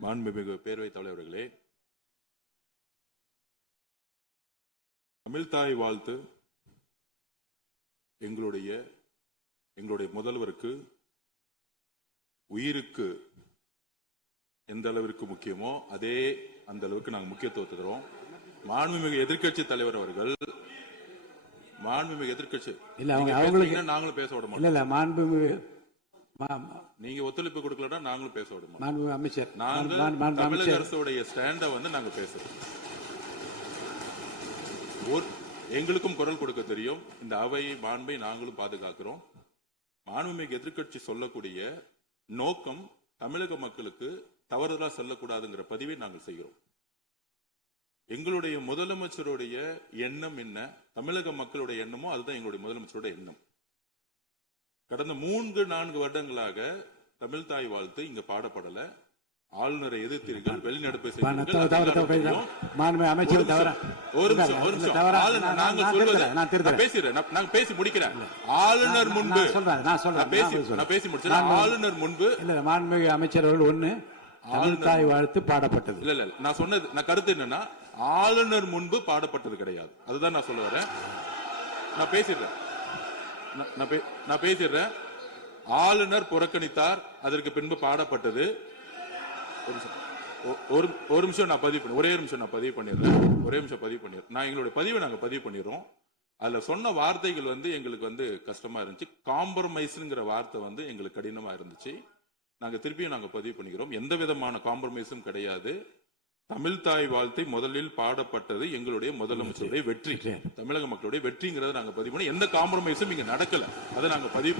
மாண்புமிகு பேரவைத் தலைவர்களே, தமிழ்தாய் வாழ்த்து எங்களுடைய முதல்வருக்கு உயிருக்கு எந்த அளவிற்கு முக்கியமோ அதே அந்த அளவுக்கு நாங்கள் முக்கியத்துவம் தருவோம். மாண்புமிகு எதிர்க்கட்சி தலைவர் அவர்கள் எதிர்க்கட்சி நாங்களும் பேச விட மாட்டோம். நீங்க ஒத்துழைப்பு கொடுக்கலன்னா நாங்களும் பேச விட மாட்டோம். அமைச்சர் தமிழக அரசுடைய ஸ்டாண்ட நாங்க பேசுறோம். எங்களுக்கும் குரல் கொடுக்க தெரியும். இந்த அவை மாண்பை நாங்களும் பாதுகாக்கிறோம். மாண்புமிகு எதிர்க்கட்சி சொல்லக்கூடிய நோக்கம் தமிழக மக்களுக்கு தவறுதலா செல்லக்கூடாதுங்கிற பதிவை நாங்கள் செய்கிறோம். எங்களுடைய முதலமைச்சருடைய எண்ணம் என்ன, தமிழக மக்களுடைய எண்ணமோ அதுதான் எங்களுடைய முதலமைச்சருடைய எண்ணம். கடந்த 3-4 வருடங்களாக தமிழ்தாய் வாழ்த்து இங்க பாடப்படல. ஆளுநரை எதிர்த்தீர்கள், வெளிநடப்பு பேசி முடிக்கிறேன். ஆளுநர் முன்பு ஆளுநர் முன்பு மாண்புமிகு அமைச்சர் அவர்கள் தமிழ்தாய் வாழ்த்து பாடப்பட்டது. இல்ல நான் சொன்னது, நான் கருத்து என்னன்னா ஆளுநர் முன்பு பாடப்பட்டது கிடையாது. அதுதான் நான் சொல்ல வரேன். நான் பேசிடுறேன். ஆளுநர் புறக்கணித்தார், அதற்கு பின்பு பாடப்பட்டது. ஒரு நிமிஷம் நான் பதிவு பண்ணி ஒரே நிமிஷம் நான் பதிவு பண்ணிடுறேன். நான் எங்களுடைய பதிவை நாங்க பதிவு பண்ணிடுறோம். அதுல சொன்ன வார்த்தைகள் எங்களுக்கு கஷ்டமா இருந்துச்சு. காம்ப்ரமைஸ்ங்கிற வார்த்தை எங்களுக்கு கடினமா இருந்துச்சு. நாங்க திருப்பியும் நாங்க பதிவு பண்ணிக்கிறோம். எந்த விதமான காம்ப்ரமைஸும் கிடையாது. தமிழ்தாய் வாழ்த்தை முதலில் பாடப்பட்டது எங்களுடைய முதலமைச்சருடைய வெற்றி, தமிழக மக்களுடைய வெற்றிங்கிறத நாங்க பதிவு பண்ணி எந்த காம்ப்ரமைஸும் இங்க நடக்கல. அதை நாங்க பதிவு